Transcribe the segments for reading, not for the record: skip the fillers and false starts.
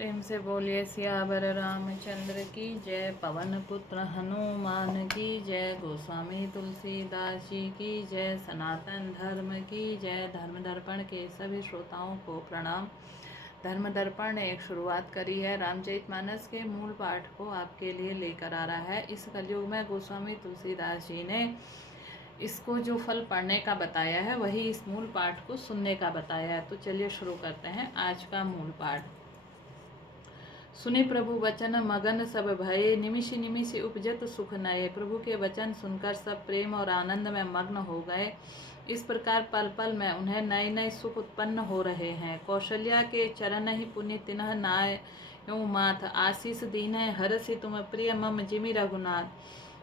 प्रेम से बोलिए सियावर रामचंद्र की जय, पवन पुत्र हनुमान की जय, गोस्वामी तुलसीदास जी की जय, सनातन धर्म की जय। धर्म दर्पण के सभी श्रोताओं को प्रणाम। धर्म दर्पण ने एक शुरुआत करी है, रामचरितमानस के मूल पाठ को आपके लिए लेकर आ रहा है। इस कलयुग में गोस्वामी तुलसीदास जी ने इसको जो फल पढ़ने का बताया है वही इस मूल पाठ को सुनने का बताया है। तो चलिए शुरू करते हैं आज का मूल पाठ। सुने प्रभु वचन मगन सब भये, निमिषि निमिषि उपजत सुख नये। प्रभु के वचन सुनकर सब प्रेम और आनंद में मग्न हो गए। इस प्रकार पल पल में उन्हें नए नए सुख उत्पन्न हो रहे हैं। कौशल्या के चरण ही पुण्य तिन्ह नाय माथ, आशीष दीन है हरसि तुम प्रिय मम जिमि रघुनाथ।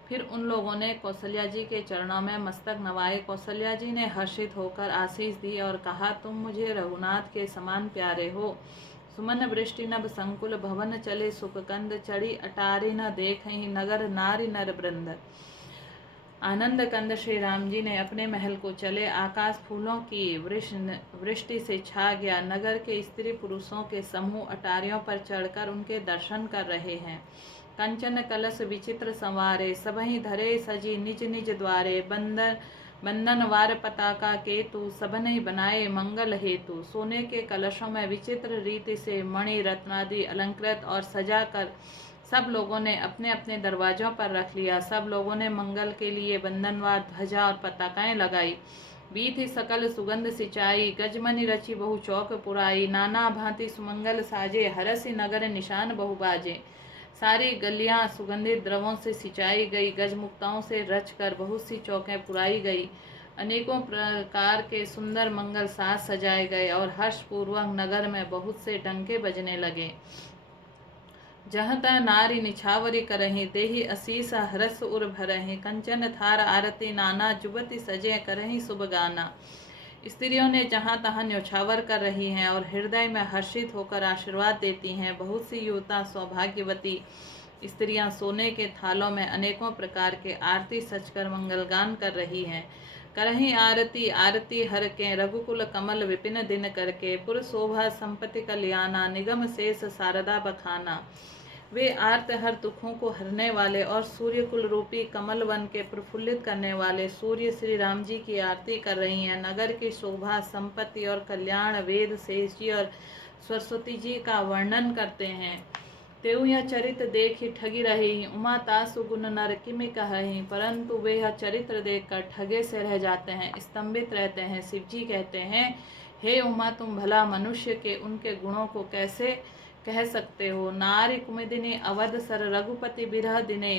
फिर उन लोगों ने कौशल्या जी के चरणों में मस्तक नवाए। कौशल्या जी ने हर्षित होकर आशीष दी और कहा, तुम मुझे रघुनाथ के समान प्यारे हो। सुमन वृष्टि नभ संकुल भवन चले, सुख कंद चढ़ी अटारी न देखहि नगर नारी नर वृंद। आनंद कंद श्री राम जी ने अपने महल को चले। आकाश फूलों की वृष्टि से छा गया। नगर के स्त्री पुरुषों के समूह अटारियों पर चढ़कर उनके दर्शन कर रहे हैं। कंचन कलश विचित्र संवारे, सबहि धरे सजी निज निज द्वारे। बंदन वार पताका केतु, सबने बनाए मंगल हेतु। सोने के कलशों में विचित्र रीति से मणि रत्नादि अलंकृत और सजा कर सब लोगों ने अपने अपने दरवाजों पर रख लिया। सब लोगों ने मंगल के लिए बंधनवार ध्वजा और पताकाएं लगाई। बीथी सकल सुगंध सिंचाई, गजमनि रचि बहु चौक पुराई। नाना भांति सुमंगल साजे, हरसि नगर निशान बहु बाजे। सारी गलियां सुगंधित द्रवों से सिंचाई गई। गजमुक्ताओं से रचकर बहुत सी चौकें पुराई गई। अनेकों प्रकार के सुंदर मंगल साज सजाए गए और हर्षपूर्वक नगर में बहुत से डंके बजने लगे। जहाँ तह नारी निछावरी करहि, देहि असीस हरस उर भरहि। कंचन थार आरती नाना, जुबति सजे करहि शुभ गाना। स्त्रियों ने जहाँ तहाँ न्यौछावर कर रही हैं और हृदय में हर्षित होकर आशीर्वाद देती हैं। बहुत सी युवता सौभाग्यवती स्त्रियां सोने के थालों में अनेकों प्रकार के आरती सचकर मंगलगान कर रही हैं। करही आरती आरती हर के, रघुकुल कमल विपिन दिन करके। पुर शोभा संपत्ति कल्याणा, निगम शेष शारदा बखाना। वे आर्त हर दुखों को हरने वाले और सूर्य कुल रूपी कमल वन के प्रफुल्लित करने वाले सूर्य श्री राम जी की आरती कर रही हैं। नगर की शोभा संपत्ति और कल्याण वेद शेष जी और सरस्वती जी का वर्णन करते हैं। तेऊ यह चरित्र देख ही ठगी रही, उमा तासु गुण नर किमि कहहि। परंतु वे यह चरित्र देखकर ठगे से रह जाते हैं, स्तंभित रहते हैं। शिव जी कहते हैं, हे उमा, तुम भला मनुष्य के उनके गुणों को कैसे कह सकते हो। नारी कुमुदिनी अवध सर, रघुपति बिरह दिने।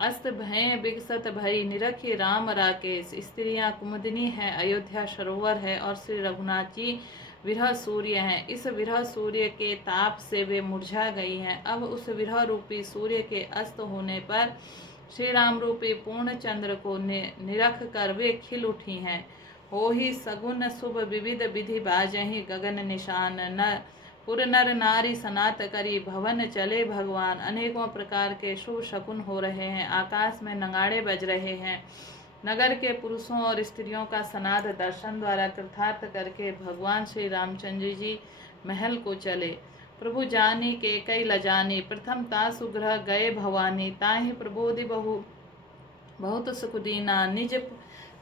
अस्त भय विकसत भई, निरखी राम राकेश। स्त्रियां कुमुदिनी हैं, अयोध्या सरोवर है और श्री रघुनाथ जी विरह सूर्य हैं। इस विरह सूर्य के ताप से वे मुरझा गई हैं। अब उस विरह रूपी सूर्य के अस्त होने पर श्री राम रूपी पूर्ण चंद्र को निरख कर वे खिल उठी हैं। हो ही सगुन शुभ विविध विधि बाजहि, गगन निशान न पुर नर नारी सनात करी। भवन चले भगवान, अनेकों प्रकार के शुभ शकुन हो रहे हैं। आकाश में नगाड़े बज रहे हैं। नगर के पुरुषों और स्त्रियों का सनाद दर्शन द्वारा कृतार्थ करके भगवान श्री रामचंद्र जी महल को चले। प्रभु जानी के कई लजानी, प्रथम तासु गृह गए भवानी। ताहि प्रबोधि बहुत सुख दीना, निज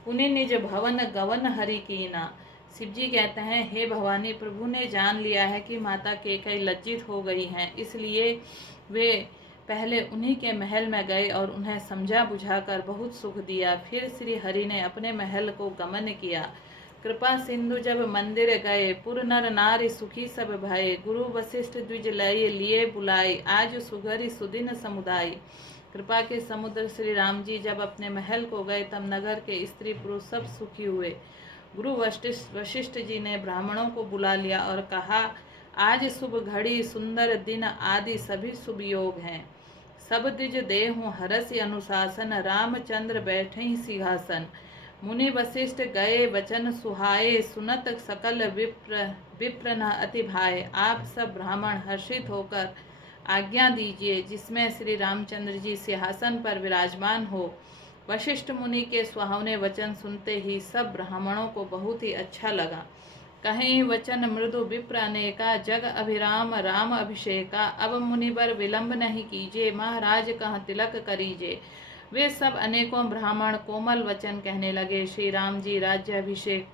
पुनि निज भवन गवन हरि कीना। शिव जी कहते हैं, हे भवानी, प्रभु ने जान लिया है कि माता केकई लज्जित हो गई हैं, इसलिए वे पहले उन्हीं के महल में गए और उन्हें समझा बुझाकर बहुत सुख दिया। फिर श्री हरि ने अपने महल को गमन किया। कृपा सिंधु जब मंदिर गए, पुर नर नारी सुखी सब भये। गुरु वशिष्ठ द्विज लय लिए बुलाई, आज सुघरी सुदिन समुदाय। कृपा के समुद्र श्री राम जी जब अपने महल को गए तब नगर के स्त्री पुरुष सब सुखी हुए। गुरु वशिष्ठ जी ने ब्राह्मणों को बुला लिया और कहा, आज शुभ घड़ी सुंदर दिन आदि सभी शुभ योग हैं। सब द्विज देहु हरसि अनुशासन, रामचंद्र बैठे सिंहासन। मुनि वशिष्ठ गए वचन सुहाए, सुनत सकल विप्र न अति भाए। आप सब ब्राह्मण हर्षित होकर आज्ञा दीजिए, जिसमें श्री रामचंद्र जी सिंहासन पर विराजमान हो। वशिष्ठ मुनि के सुहावने वचन सुनते ही सब ब्राह्मणों को बहुत ही अच्छा लगा। कहीं वचन मृदु विप्र अनेका, जग अभिराम राम अभिषेका। अब मुनिवर विलंब नहीं कीजिए, महाराज कहाँ तिलक करीजे। वे सब अनेकों ब्राह्मण कोमल वचन कहने लगे। श्री राम जी राज्य अभिषेक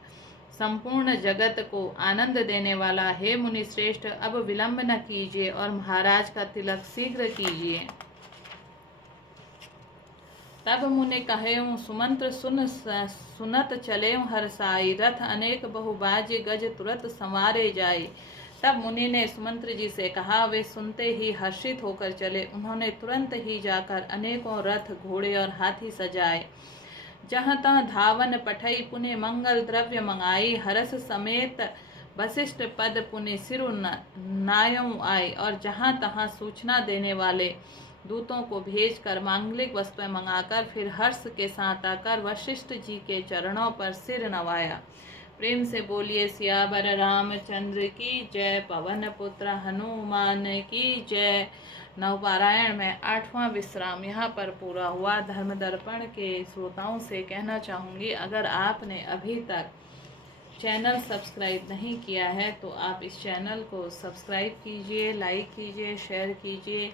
संपूर्ण जगत को आनंद देने वाला, हे मुनि श्रेष्ठ अब विलंब न कीजिए और महाराज का तिलक शीघ्र कीजिए। तब मुनि कहेऊँ सुमंत्र सुनत चलेऊँ हरसाई, रथ अनेक बहुबाजी गज तुरत संवारे जाए। तब मुनि ने सुमंत्र जी से कहा। वे सुनते ही हर्षित होकर चले। उन्होंने तुरंत ही जाकर अनेकों रथ घोड़े और हाथी सजाए। जहाँ तहाँ धावन पठई पुण्य मंगल द्रव्य मंगाई, हरस समेत वशिष्ठ पद पुण्य सिरु नायऊ आए। और जहाँ तहाँ सूचना देने वाले दूतों को भेजकर मांगलिक वस्तुएं मंगाकर फिर हर्ष के साथ आकर वशिष्ठ जी के चरणों पर सिर नवाया। प्रेम से बोलिए सियावर रामचंद्र की जय, पवन पुत्र हनुमान की जय। नवपारायण में 8वां विश्राम यहाँ पर पूरा हुआ। धर्म दर्पण के श्रोताओं से कहना चाहूँगी, अगर आपने अभी तक चैनल सब्सक्राइब नहीं किया है तो आप इस चैनल को सब्सक्राइब कीजिए, लाइक कीजिए, शेयर कीजिए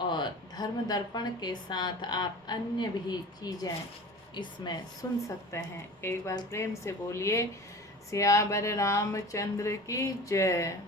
और धर्म दर्पण के साथ आप अन्य भी चीज़ें इसमें सुन सकते हैं। एक बार प्रेम से बोलिए सियावर रामचंद्र की जय।